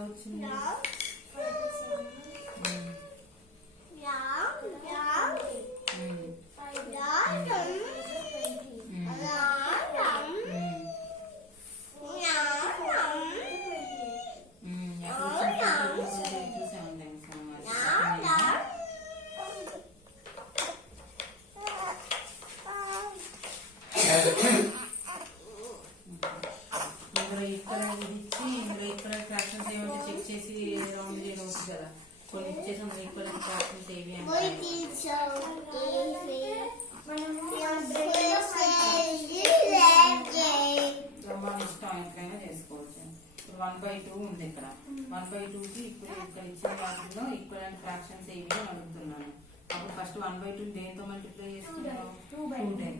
그렇지. 양. 음. 양. 양. 음. 양. 음. 양. Yeah. ఇది ఇచ్చి ఇందులో ఇక్కడ ఫ్రాక్షన్స్ ఏమంటే చెక్ చేసి రౌండ్ చేయడం వచ్చు కదా. కొన్ని ఇచ్చేసి ఈక్వల్ ఫ్రాక్షన్స్ ఏవి ఎట్లయినా చేసుకోవచ్చు. ఇప్పుడు వన్ బై టూ ఉంది ఇక్కడ. వన్ బై టూకి ఇప్పుడు ఇక్కడ ఇచ్చిన వాటిలో ఈక్వల్ అండ్ ఫ్రాక్షన్స్ ఏవి అని అడుగుతున్నాను. అప్పుడు ఫస్ట్ వన్ బై టూ దేంతో మల్టిప్లై చేసుకుంటాం టూ టెన్